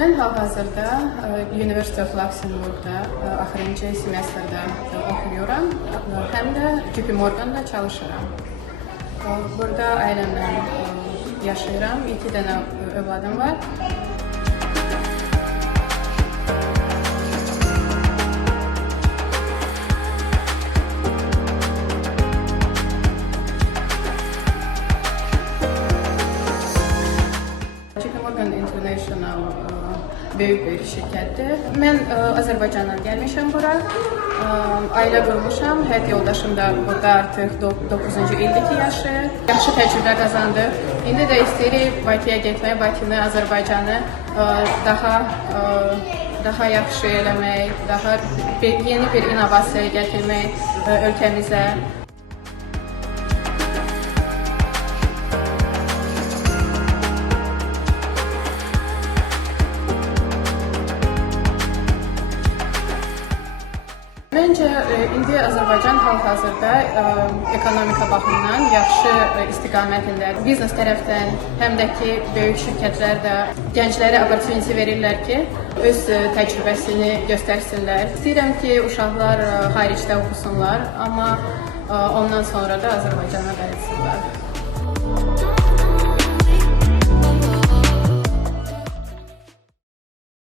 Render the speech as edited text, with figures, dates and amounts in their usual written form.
Mən hal-hazırda University of Luxembourgda axırıncı semestrdə oxuyuram, həm də JP Morgan'da çalışıram. Burada ailəmlə yaşayıram, 2 dənə övladım var. JP Morgan International böyük bir şirkətdir. Mən Azərbaycandan gəlmişəm bura. Ailə qurmuşam. Həyat yoldaşım da burada artıq 9-cu ildir ki yaşayır. Yaxşı təcrübə qazandıq. İndi də istəyirik Bakıya getmək, Bakını, Azərbaycanı daha yaxşı eləmək, daha yeni bir innovasiya gətirmək ölkəmizə. Məncə, indi Azərbaycan hal-hazırda ekonomika baxımından yaxşı istiqamətində. Biznes tərəfdən, həm də ki, böyük şirkətlər də gənclərə opportunity verirlər ki, öz təcrübəsini göstərsinlər. İstəyirəm ki, uşaqlar xaricdə oxusunlar, amma ondan sonra da Azərbaycana qayıtsınlar.